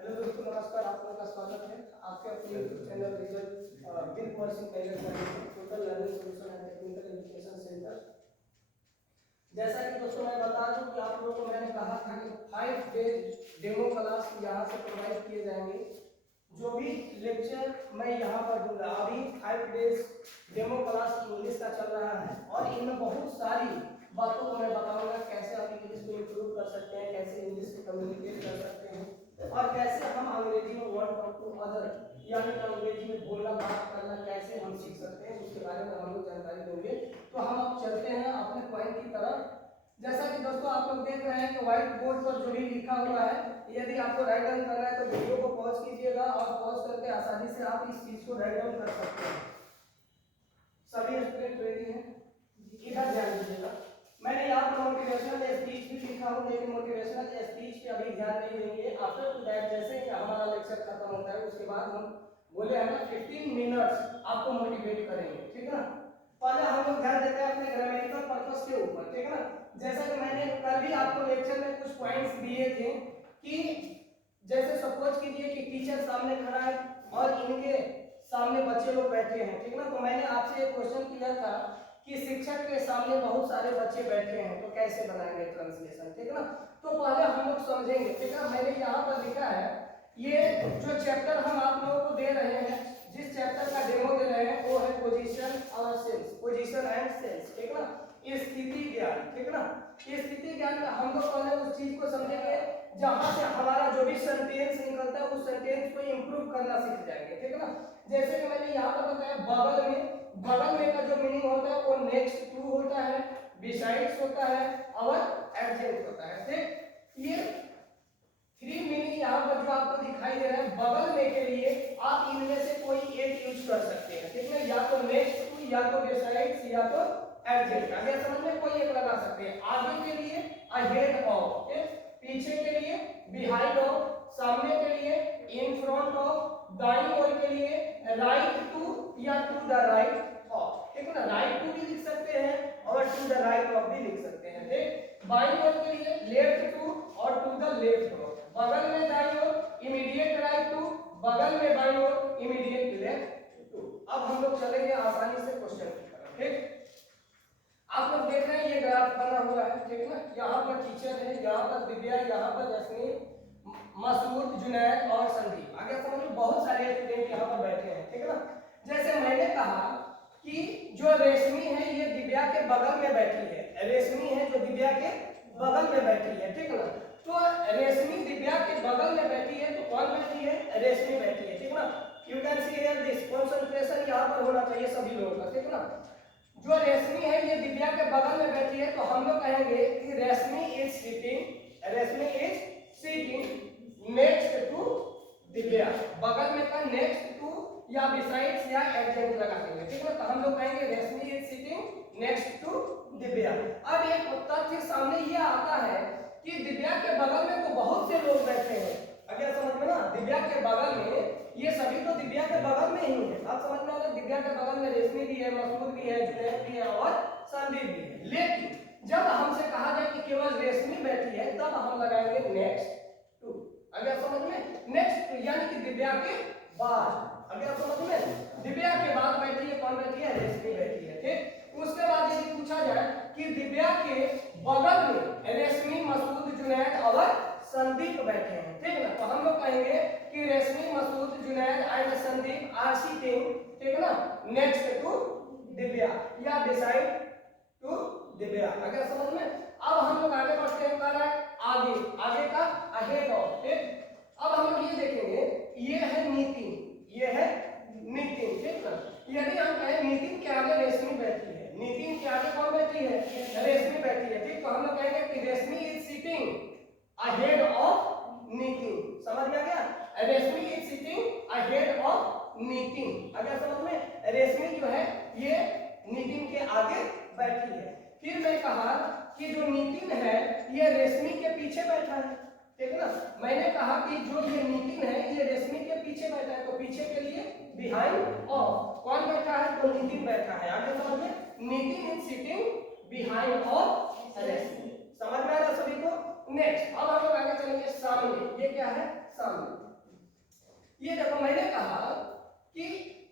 Hello दोस्तों, नमस्कार। आप लोगों का स्वागत है आपके अपने YouTube channel result with person total learning solution and technical education centre. जैसा कि दोस्तों मैं बता दूं कि आप लोगों को मैंने कहा था कि 5 डेज डेमो क्लास यहाँ से प्रोवाइड किए जाएंगे। जो भी लेक्चर मैं यहाँ पर दूंगा, अभी 5 डेज डेमो क्लास इंग्लिश का चल रहा है और इनमें बहुत सारी बातों को मैं बताऊंगा, कैसे आप इंग्लिश को इम्प्रूव कर सकते हैं, कैसे इंग्लिश को कम्युनिकेट कर सकते हैं और कैसे हम अंग्रेजी में वन टॉक टू अदर यानी कि अंग्रेजी में बोलना बात करना कैसे हम सीख सकते हैं, उसके बारे में हम लोग जानकारी देंगे। तो हम अब चलते हैं अपने पॉइंट की तरफ। जैसा कि दोस्तों आप लोग देख रहे हैं कि व्हाइट बोर्ड पर जो भी लिखा हुआ है, यदि आपको राइट डाउन करना है तो वीडियो को पॉज कीजिएगा और पॉज करके आसानी से आप इस चीज को राइट डाउन कर सकते हैं। सभी स्टूडेंट रेडी हैं? इधर ध्यान दीजिएगा। मैंने यहाँ पर मोटिवेशनल स्पीच भी लिखा हो, लेकिन मोटिवेशनल स्पीच पे अभी ध्यान नहीं देंगे। आफ्टर दैट जैसे ही हमारा लेक्चर खत्म होता है उसके बाद हम बोले हैं ना 15 मिनट्स आपको मोटिवेट करेंगे, ठीक है ना। पहले हम लोग ध्यान देते हैं अपने ग्रामेटिकल पर्पस के ऊपर, ठीक है ना। जैसा कि मैंने कल भी आपको लेक्चर में कुछ पॉइंट्स दिए थे कि जैसे सपोज कीजिए कि टीचर सामने खड़ा है और इनके सामने बच्चे लोग बैठे हैं, ठीक है ना। तो मैंने आपसे एक क्वेश्चन किया था कि शिक्षक के सामने बहुत सारे बच्चे बैठे हैं तो कैसे बनाएंगे ट्रांसलेशन, ठीक है ना। तो पहले हम लोग समझेंगे, ठीक है। मैंने यहाँ पर लिखा है, ये जो चैप्टर हम आप लोगों को दे रहे हैं, जिस चैप्टर का डेमो दे रहे हैं वो है पोजीशन और सेंस, पोजीशन एंड सेंस, ठीक है ना। स्थिति ज्ञान, ठीक है ना। स्थिति ज्ञान में हम लोग पहले उस चीज को समझेंगे जहां से हमारा जो भी सेंटेंस निकलता है उस सेंटेंस को इंप्रूव करना सीख जाएंगे, ठीक है ना। जैसे कि मैंने यहाँ पर बताया बगल में का जो मीनिंग होता है वो नेक्स्ट टू होता है, बिसाइड्स होता है और एडजेंट होता है, ठीक। ये 3 मीनिंग यहाँ पर जो आपको दिखाई दे रहा है बगल में के लिए आप इनमें से कोई एक यूज कर सकते हैं, ठीक है। या तो नेक्स्ट टू, या तो बिसाइड्स, या तो एडजेंट। अगर समझ में कोई एक लगा सकते हैं। आगे के लिए अहेड ऑफ, पीछे के लिए बिहाइंड ऑफ, सामने के लिए इन फ्रंट ऑफ, दाईं ओर के लिए राइट टू या टू द राइट ऑफ, ठीक है ना। राइट टू भी लिख सकते हैं और टू द राइट ऑफ भी लिख सकते हैं, ठीक। बाईं ओर के लिए लेफ्ट टू और टू द लेफ्ट ऑफ, बगल में दाईं ओर इमीडिएट राइट टू, बगल में बाईं ओर इमीडिएट लेफ्ट टू। अब हम लोग चलेंगे आसानी से क्वेश्चन की तरफ, ठीक। आप लोग देख रहे हैं ये ग्राफ बना हुआ है, ठीक है ना। यहाँ पर टीचर है, यहाँ पर दिव्या, यहाँ पर जसमीन, मसूद, जुनैद और संदीप। आगे समझ लो बहुत सारे स्टूडेंट यहाँ पर बैठे हैं, ठीक है ना। जैसे मैंने कहा कि जो रेशमी है ये दिव्या के बगल में बैठी है, रेशमी है जो दिव्या के बगल में बैठी है, ठीक है ना। तो रेशमी दिव्या के बगल में बैठी है तो कौन बैठी है? रेशमी बैठी है, ठीक है ना। You can see here this, concentration यहाँ पर होना चाहिए सभी लोगों का, ठीक है ना। जो रेशमी है ये दिव्या के बगल में बैठी है तो हम लोग कहेंगे कि Reshmi is sitting next to Divya. बगल में का नेक्स्ट टू या बिसाइड्स या एडजेंट लगा देंगे, ठीक है। तो हम लोग कहेंगे Reshmi is sitting next to Divya. अब एक तथ्य सामने ये आता है कि दिव्या के बगल में तो बहुत से लोग बैठे हैं। अगर समझ में ना, दिव्या के बगल में ये सभी तो दिव्या के बगल में ही है। आप समझ में आ रहा है, दिव्या के बगल में रेशमी भी है, मसूद भी है, जुनैद भी है और संदीप भी है। लेकिन जब हमसे कहा जाए कि केवल रेशमी बैठी है तब हम लगाएंगे नेक्स्ट टू। अगर समझ में, नेक्स्ट टू यानी कि दिव्या के बाद। अगर समझ में, दिव्या के बाद बैठी है कौन बैठी है? रेशमी बैठी है, ठीक। उसके बाद यदि पूछा जाए कि दिव्या के बगल में रेशमी, मसूद, जुनैद और संदीप बैठे हैं, ठीक है ना। तो हम लोग कहेंगे कि Reshmi, Masood, Junaid and Sandeep are sitting, ठीक है ना, नेक्स्ट टू दिव्या या बिसाइड टू दिव्या। अगर समझ में। अब हम लोग आगे बढ़ते हैं, कर रहा है आगे का अहेड ऑफ, ठीक। अब हम लोग ये देखेंगे, ये है नितिन, ये है नितिन, ठीक है। यदि हम कहें नितिन के आगे रेशमी बैठी है, नितिन के आगे कौन बैठी है? रेशमी बैठी है, ठीक। तो हम लोग कहेंगे कि Reshmi is sitting ahead of Nitin. समझ में आ गया? रेशमी is sitting ahead of Nitin. अगर समझ में, रेशमी जो है ये नितिन के आगे बैठी है। फिर मैं कहा कि जो नितिन है ये रेशमी के पीछे बैठा है, ठीक है ना। मैंने कहा कि जो ये नितिन है ये रेशमी के पीछे बैठा है तो पीछे के लिए बिहाइंड ऑफ कौन बैठा है? तो नितिन बैठा है। आगे समझ में, Nitin is sitting behind of रेशमी। समझ में आ रहा सभी को? नेक्स्ट अब हम लोग आगे चलेंगे सामने। ये क्या है? सामने। ये देखो मैंने कहा कि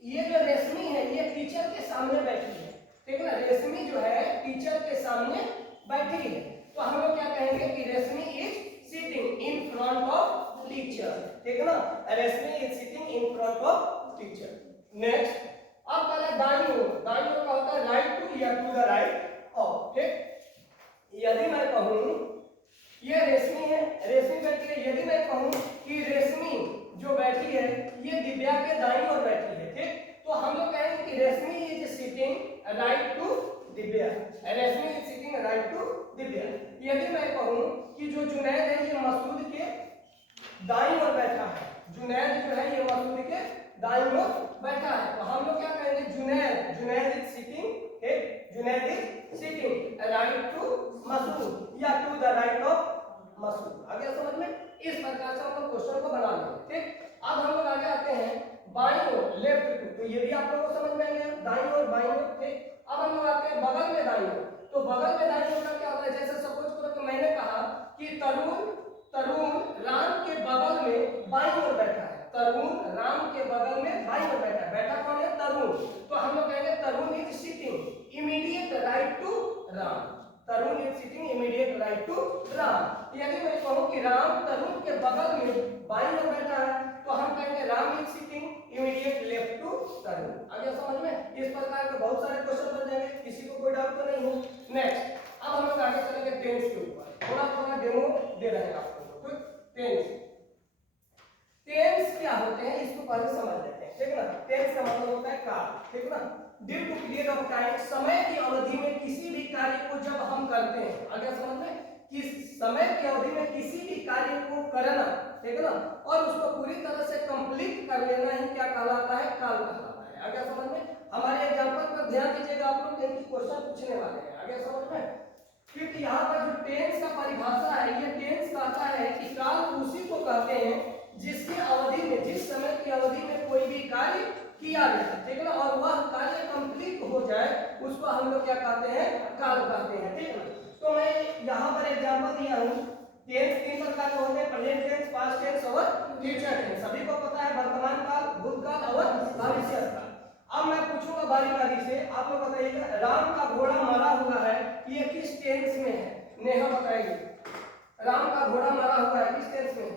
ये जो रेशमी है ये टीचर के सामने बैठी है, ठीक है ना। रेशमी जो है टीचर के सामने बैठी है, तो हम लोग क्या कहेंगे कि Reshmi is sitting in front of teacher, ठीक है ना। रेशमी is sitting in front of teacher. Next अब पहले दाईं ओर। दाईं ओर का होता है राइट टू या टू द राइट ऑफ, ठीक। यदि मैं कहूं ये रेशमी है, रेशमी बैठी है, यदि मैं कहूं कि रेशमी जो बैठी है ये दिव्या के दाईं ओर बैठी है, ठीक, तो हम लोग कहेंगे कि Reshmi is sitting right to Divya, Reshmi is sitting right to Divya. यदि मैं कहूं कि जो जुनैद है ये मसूद के दाईं ओर बैठा है, जुनैद जो है ये मसूद के दाईं ओर बैठा है, तो हम लोग क्या कहेंगे जुनैद इज सिटिंग, ठीक, Junaid is sitting right to Masood या to the right of Masood. आ गया समझ में? इस प्रकार से हम लोग क्वेश्चन को बना लेंगे, ठीक। अब हम लोग आगे आते हैं बाईं ओर, लेफ्ट टू, तो ये भी आप लोगों को समझ में आ गया, दाईं ओर बाईं ओर, ठीक। अब हम लोग आते हैं बगल में दाईं ओर, तो बगल में दाईं ओर का क्या होता है? जैसे सपोज करो कि मैंने कहा कि तरुण राम के बगल में बाईं ओर बैठा है, तरुण राम के बगल में बाईं ओर बैठा है, बैठा कौन है? तरुण, तो हम लोग कहेंगे Tarun is sitting immediate right to Ram, Tarun is sitting immediate right to Ram. यदि मैं कहूं कि राम तरुण के बगल में बाईं ओर बैठा है, तो हम कहेंगे Ram is sitting immediate left to Tarun. आ गया समझ में? इस प्रकार के बहुत सारे क्वेश्चन बन जाएंगे, किसी को कोई डाउट तो नहीं हो। नेक्स्ट अब हम लोग आगे चलेंगे टेंस के ऊपर, थोड़ा डेमो दे रहे हैं आपको, टेंस। टेंस क्या होते हैं इसको पहले समझ लेते हैं, ठीक है ना। टेंस का मतलब होता है काल, ठीक है ना। Due to period of time, समय की अवधि में किसी भी कार्य को जब हम करते हैं, आगे समझ में, कि समय की अवधि में किसी भी कार्य को करना, ठीक है ना, और उसको पूरी तरह से कंप्लीट कर लेना ही क्या कहलाता है? काल कहलाता है। आगे समझ में? हमारे एग्जांपल पर ध्यान दीजिएगा, आप लोग एक क्वेश्चन पूछने वाले हैं, आगे समझ में। क्योंकि यहाँ पर जो टेंस का परिभाषा है, ये टेंस कहता है कि काल उसी को कहते हैं जिसकी अवधि में, जिस समय की अवधि में कोई भी कार्य किया जाए, ठीक है ना, और वह कार्य कंप्लीट हो जाए, उसको हम लोग क्या कहते हैं? काल कहते हैं, ठीक है। तो मैं यहाँ पर एग्जांपल दिया हूँ। टेंस तीन प्रकार के होते हैं, प्रेजेंट टेंस, पास्ट टेंस और फ्यूचर टेंस। सभी को पता है, वर्तमान काल, भूतकाल और भविष्य काल। अब मैं पूछूंगा बारी बारी से, आप लोग बताइएगा राम का घोड़ा मरा हुआ है, ये किस टेंस में है? नेहा बताइए, राम का घोड़ा मरा हुआ है किस टेंस में है?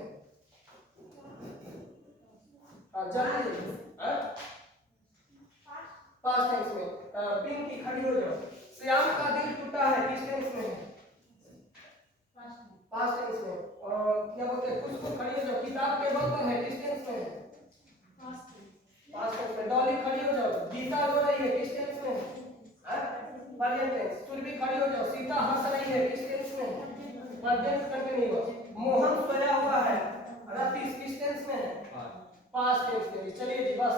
जल्दी पास्ट टेंस में। पिंकी खड़ी हो जाओ। श्याम का दिल टूटा है किस टेंस में है? पास्ट टेंस में। और क्या बोलते हैं, खुशबू खड़ी हो जाओ, किताब टेबल पर है किस टेंस में है? पास्ट टेंस में। डॉली खड़ी हो जाओ, गीता रो रही है किस टेंस में है? Present tense. सुरभि खड़ी हो जाओ, सीता हंस रही है किस टेंस में है? Present continuous. मोहन सोया हुआ है, रतीश किस टेंस में है? पास्ट टेंस में। चलिए जी बस,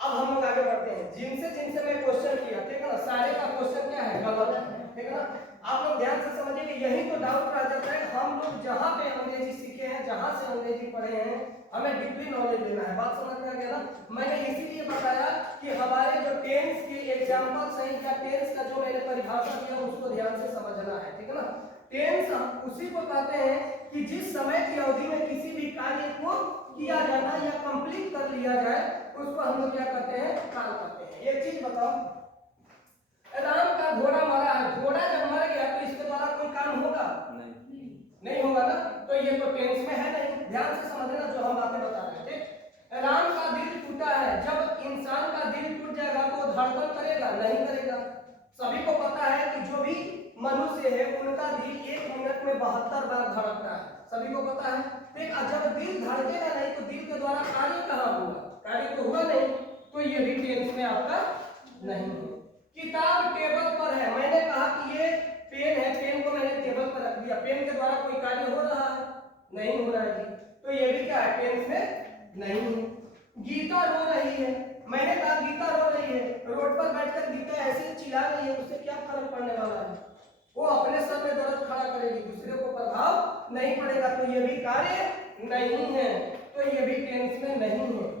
अब हम लोग आगे बढ़ते हैं। जिनसे मैं क्वेश्चन किया, ठीक है ना, सारे का क्वेश्चन क्या है? गलत है, ठीक है ना। आप लोग ध्यान से समझिए, यही तो डाउट रह जाता है। हम लोग जहाँ पे अंग्रेजी सीखे हैं, जहाँ से अंग्रेजी पढ़े हैं, हमें डीपली नॉलेज लेना है। बात समझ में आ गया ना? मैंने इसीलिए बताया कि हमारे जो टेंस के एग्जाम्पल्स हैं या टेंस का जो मैंने परिभाषा दिया उसको ध्यान से समझना है, ठीक है ना। टेंस उसी को कहते हैं कि जिस समय की अवधि में किसी भी कार्य को किया जाना या कंप्लीट कर लिया जाए, उसको हम लोग क्या कहते हैं? काल कहते हैं। एक चीज बताओ, राम का घोड़ा मरा है, घोड़ा जब मर गया तो इसके द्वारा कोई काम होगा? नहीं होगा ना, तो ये तो टेंस में है नहीं। ध्यान से समझना जो हम बातें बता रहे हैं, ठीक। राम का दिल टूटा है, जब इंसान का दिल टूट जाएगा तो धड़कन करेगा? नहीं करेगा। सभी को पता है कि जो भी मनुष्य है उनका दिल 1 मिनट में 72 बार धड़कता है, सभी को पता है, ठीक। जब दिल धड़केगा नहीं तो दिल के द्वारा कार्य कहाँ होगा? कार्य तो हुआ नहीं, तो ये भी टेंस में आपका नहीं है। किताब टेबल पर है, मैंने कहा कि ये पेन है, पेन को मैंने टेबल पर रख दिया, पेन के द्वारा कोई कार्य हो रहा है? नहीं हो रहा है जी, तो ये भी क्या है? टेंस में नहीं है। गीता रो रही है, मैंने कहा गीता रो रही है, रोड पर बैठकर गीता ऐसे चिल्ला रही है, उससे क्या फर्क पड़ने वाला है? वो अपने सर में दर्द खड़ा करेगी, दूसरे को प्रभाव नहीं पड़ेगा, तो ये भी कार्य नहीं है, तो ये भी टेंस में नहीं है।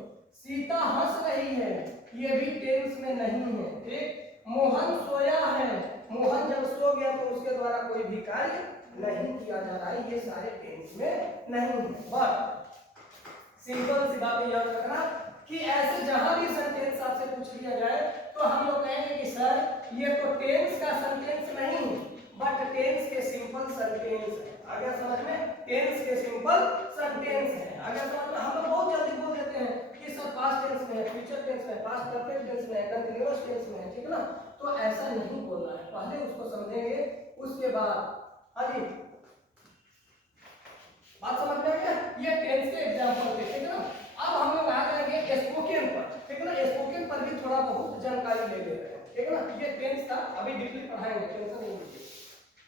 सीता हंस रही है, ये भी टेंस में नहीं है, ठीक। मोहन सोया है, मोहन जब सो गया तो उसके द्वारा कोई भी कार्य नहीं किया जा रहा है, ये सारे टेंस में नहीं है। बट सिंपल सी बात याद रखना कि ऐसे जहां भी सेंटेंस आपसे पूछ लिया जाए तो हम लोग कहेंगे कि सर ये तो टेंस का सेंटेंस नहीं बट टेंस के सिंपल सेंटेंस है। आगे समझ में, टेंस के सिंपल सेंटेंस है। आगे समझ में, हम लोग बहुत जल्दी बोल देते हैं कि सर पास्ट टेंस में है, फ्यूचर टेंस में है, पास्ट परफेक्ट टेंस में है, कंटीन्यूअस टेंस में है, ठीक है ना। तो ऐसा नहीं बोलना है, पहले उसको समझेंगे उसके बाद। हाँ जी, बात समझ में आ गया? ये टेंस के एग्जांपल थे, ठीक है ना। अब हम लोग आ जाएंगे स्पोकन पर, ठीक है ना। स्पोकन पर भी थोड़ा बहुत जानकारी ले लेते हैं, ठीक है ना। ये टेंस का अभी डीपली पढ़ाएंगे, टेंशन नहीं लीजिए।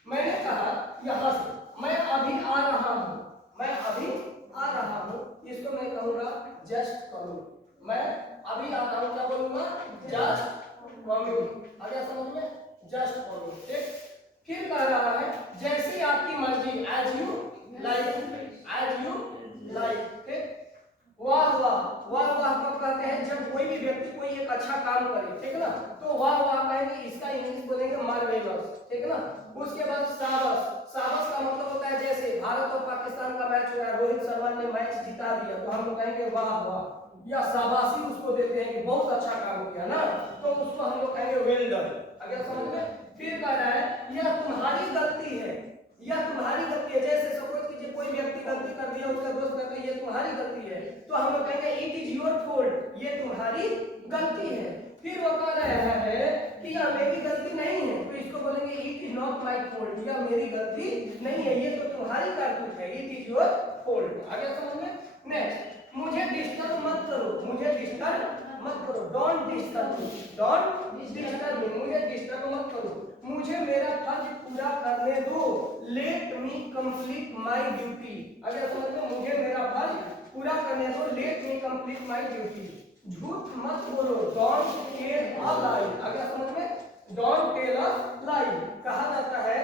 मैंने कहा यहां से मैं अभी आ रहा हूं, मैं अभी आ रहा हूं, इसको मैं कहूंगा जस्ट कमिंग। मैं अभी आ रहा हूं, क्या बोलूंगा? Just coming. आ गया समझ में? जस्ट कमिंग, ठीक। फिर कह रहा है जैसी आपकी मर्जी, as you like, as you like, ठीक। वाह वाह, वाह वाह कब कहते हैं? जब कोई भी व्यक्ति कोई एक अच्छा काम करे, ठीक है ना, तो वाह वाह कहेंगे, इसका इंग्लिश बोलेंगे मार्वेलस, ठीक है ना। उसके बाद शाबाश, शाबाश का मतलब होता है जैसे भारत और पाकिस्तान का मैच हो रहा है, रोहित शर्मा ने मैच जिता दिया, तो हम लोग कहेंगे वाह वाह, या शाबाशी उसको देते हैं कि बहुत अच्छा काम किया ना, तो उसको हम लोग कहेंगे वेल डन। अगर समझ में? फिर कह रहा है यह तुम्हारी गलती है, यह तुम्हारी गलती है। जैसे सपोज कीजिए कोई व्यक्ति गलती कर दिया, उसका दोस्त कहता है ये तुम्हारी गलती है, तो हम लोग कहेंगे इट इज योर फॉल्ट, ये तुम्हारी गलती है। फिर वो कह रहा है कि यह मेरी गलती नहीं है, तो इसको बोलेंगे it is not my fault, यह मेरी गलती नहीं है, ये तो तुम्हारी करतूत है, इट इज योर फॉल्ट। आ गया समझ में? नेक्स्ट, मुझे डिस्टर्ब मत करो, मुझे डिस्टर्ब मत करो, don't disturb me, don't disturb me, मुझे डिस्टर्ब मत करो, मुझे मेरा फर्ज पूरा करने दो, let me complete my duty. अगर समझ में, मुझे मेरा फर्ज पूरा करने दो, let me complete my duty. झूठ मत बोलो, डोंट टेल अ लाई। अगर समझ में, डोंट टेल अ लाई कहा जाता है,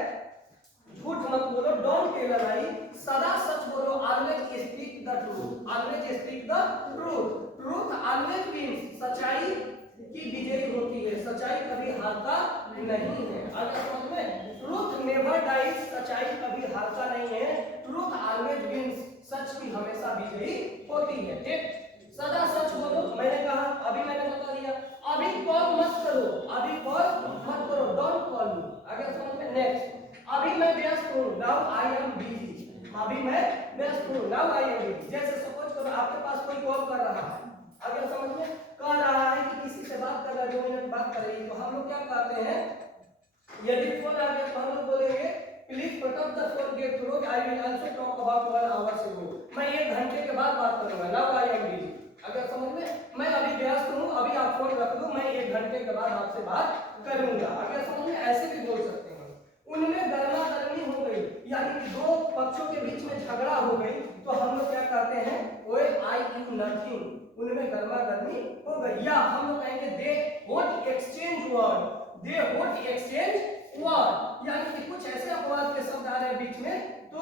झूठ मत बोलो, डोंट टेल अ लाई, सदा सच बोलो, always speak the truth, always speak the truth. Truth always means सच्चाई की विजयी होती है, सच्चाई कभी हारता नहीं है। अगर समझ में, ट्रूथ नेवर डाइज, सच्चाई कभी हारता नहीं है, ट्रूथ ऑलवेज विंस, सच की हमेशा विजयी होती है, ठीक। सदा सच बोलो, मैंने कहा, अभी मैंने बता दिया, अभी कॉल मत करो, अभी कॉल मत करो, डोंट कॉल मी। आगे समझ में? नेक्स्ट, अभी मैं व्यस्त हूं, नाउ आई एम बिजी, अभी मैं व्यस्त हूं, नाउ आई एम बिजी। जैसे सपोज करो आपके पास कोई कॉल कर रहा है, अगर समझ में, कह रहा है कि किसी से बात कर रहा है, 2 मिनट बात करेगी, तो हम लोग क्या कहते हैं, यदि फोन आ गया तो हम लोग बोलेंगे please pick up the phone, get through, I will also talk about 1 hour से गो, मैं 1 घंटे के बाद बात करूंगा, नाउ आई एम बिजी। अगर समझ में, मैं अभी व्यस्त हूं, अभी आप फोन रख दो, मैं 1 घंटे के बाद आपसे बात करूंगा। अगर समझ में, ऐसे भी बोल सकते हैं। उनमें गर्मा गर्मी हो गई, यानी कि 2 पक्षों के बीच में झगड़ा हो गई, तो हम लोग क्या कहते हैं, ओए आई यू नथिंग, उनमें गर्मा गर्मी हो गई। या हम लोग कहेंगे they what exchange word, they what exchange word, यानी कि कुछ ऐसे अपवाद के शब्द आ रहे हैं बीच में, तो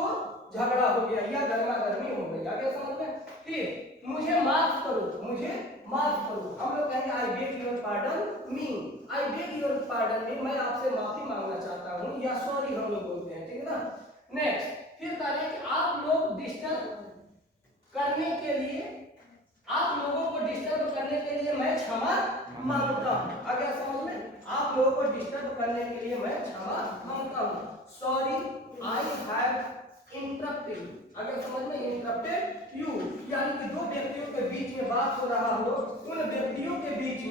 झगड़ा हो गया या गर्मा गर्मी हो गई। आगे समझ में? फिर मुझे माफ करो, मुझे माफ करो, हम लोग कहेंगे I beg your pardon me, I beg your pardon me, मैं आपसे माफी मांगना चाहता हूं, या सॉरी हम लोग बोलते हैं, ठीक है ना। नेक्स्ट, फिर कह रहे हैं कि आप लोग डिस्टर्ब करने के लिए, आप लोगों को डिस्टर्ब करने के लिए मैं क्षमा मांगता हूं। अगर समझ में, आप लोगों को डिस्टर्ब करने के लिए मैं क्षमा मांगता हूं, सॉरी आई हैव इंटरप्टेड। अगर समझ में, इंटरप्टेड यू, यानी कि 2 व्यक्तियों के बीच में बात हो रहा हो, उन व्यक्तियों के बीच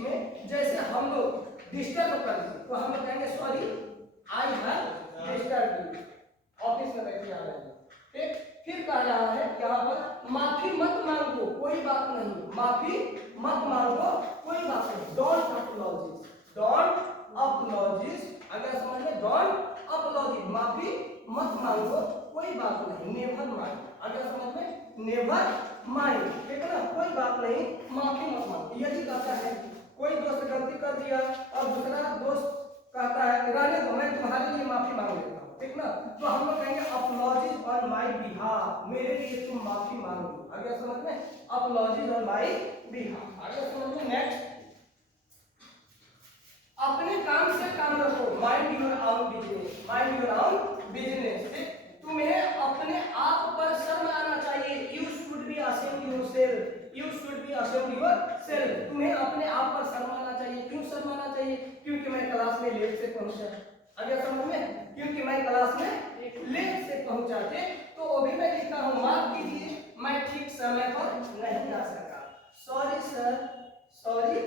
में जैसे हम लोग डिस्टर्ब कर दें, तो हम लोग कहेंगे sorry I have disturb you, office में बैठे आ रहे हैं, ठीक। फिर कहा रहा है यहाँ पर माफी मत मांगो, कोई बात नहीं, माफी मत मांगो, कोई बात नहीं, डोंट अपोलोजिस, डोंट अपोलोजिस। अगर समझ में, डोंट अपोलोजिस, माफी मत मांगो, कोई बात नहीं, नेवर माइंड। अगर समझ में, नेवर माइंड, ठीक है ना, कोई बात नहीं, माफी मत मांगो। यदि कहता है कोई दोस्त गलती कर दिया और दूसरा दोस्त कहता है रहने दो, मैं तुम्हारे लिए माफी मांग लेता हूं, ठीक ना, तो हम लोग कहेंगे अपॉलॉजिज ऑन माय बिहाफ, मेरे लिए तुम माफी मांगो। आगे समझ में, अपॉलॉजिज ऑन माय बिहाफ। आगे समझ में। नेक्स्ट, अपने काम से काम रखो, mind your own business, mind your own business. तुम्हें अपने आप पर शर्म आना चाहिए, you should be ashamed yourself, you should be ashamed yourself. तुम्हें अपने आप पर शर्म आना चाहिए। क्यों शर्म आना चाहिए? क्योंकि मैं क्लास में लेट से पहुंचा। अगर समझ में, क्योंकि मैं क्लास में लेट से पहुंचा थे, तो वो भी मैं लिखा हूं, माफ कीजिए मैं ठीक समय पर नहीं आ सका। Sorry sir, sorry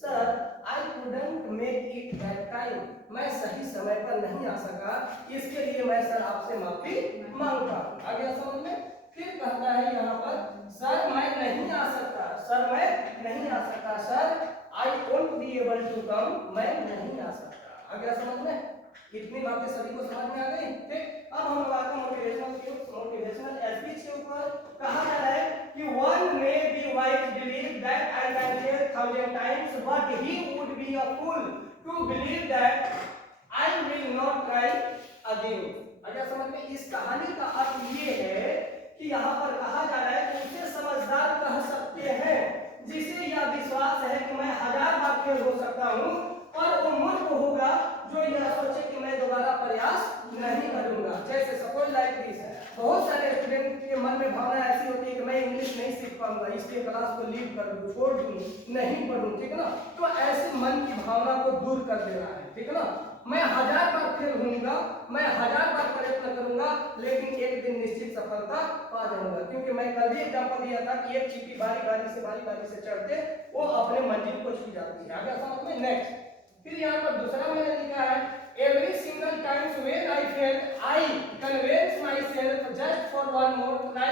sir, I couldn't make it that time, मैं सही समय पर नहीं आ सका, इसके लिए मैं सर आपसे माफी मांगता हूं। आ गया समझ में? फिर कहता है यहाँ पर, सर मैं नहीं आ सकता, सर मैं नहीं आ सकता, sir I won't be able to come, मैं नहीं आ सकता। आ गया समझ में? इतनी बातें सभी को समझ में आ गई। ठीक, अब हम लोग आते हैं मोटिवेशनल स्पीच के ऊपर। कहा जा रहा है कि one may be wise believe that I can tell 1000 times but he would be a fool to believe that I will not try again. अगर समझ में, इस कहानी का अर्थ ये है कि यहाँ पर कहा जा रहा है कि उसे समझदार कह सकते हैं जिसे यह विश्वास है कि मैं 1000 बार फेल हो सकता हूँ, और वो मूर्ख होगा जो यह सोचे कि मैं दोबारा प्रयास नहीं करूंगा। जैसे सपोज लाइक दिस, बहुत सारे स्टूडेंट के मन में भावना ऐसी होती है कि मैं इंग्लिश नहीं सीख पाऊंगा, इसलिए क्लास को लीव कर दूं, छोड़ दूं, नहीं पढ़ूं, ठीक है ना। तो ऐसे मन की भावना को दूर कर देना है, ठीक है ना। मैं 1000 बार फेल होऊंगा, मैं 1000 बार प्रयत्न करूंगा, लेकिन एक दिन निश्चित सफलता पा जाऊंगा, क्योंकि मैं कल भी एग्जांपल दिया था कि एक चींटी बारी बारी से चढ़ते वो अपने मंजिल को छू जाती है। आगे समझ में? नेक्स्ट, फिर यहाँ पर दूसरा मैंने लिखा है, every single times when I failed, I convinced myself just for one more try,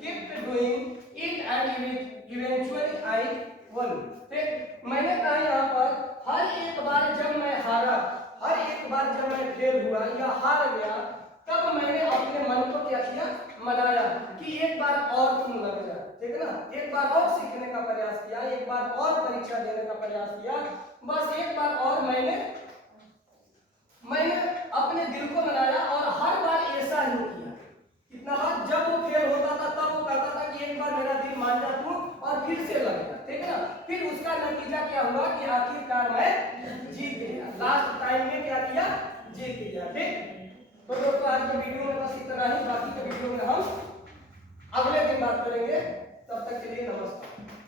kept doing it and eventually I won। ठीक, मैंने कहा यहाँ पर हर एक बार जब मैं हारा, हर एक बार जब मैं फेल हुआ या हार गया, तब मैंने अपने मन को क्या किया? मनाया कि एक बार और तुम लग जा, ठीक है ना। एक बार और सीखने का प्रयास किया, एक बार और परीक्षा देने का प्रयास किया, बस एक बार और मैंने अपने दिल को मनाया, और हर बार ऐसा ही किया। कितना बार? जब वो फेल होता था तब वो कहता था कि एक बार मेरा दिल मान जा तू, और फिर से लग गया, ठीक है ना। फिर उसका नतीजा क्या हुआ कि आखिरकार मैं जीत गया, लास्ट टाइम में क्या किया? जीत गया। ठीक, तो दोस्तों आज के वीडियो में बस इतना ही, बाकी के वीडियो में हम अगले दिन बात करेंगे। तब तक के लिए नमस्कार।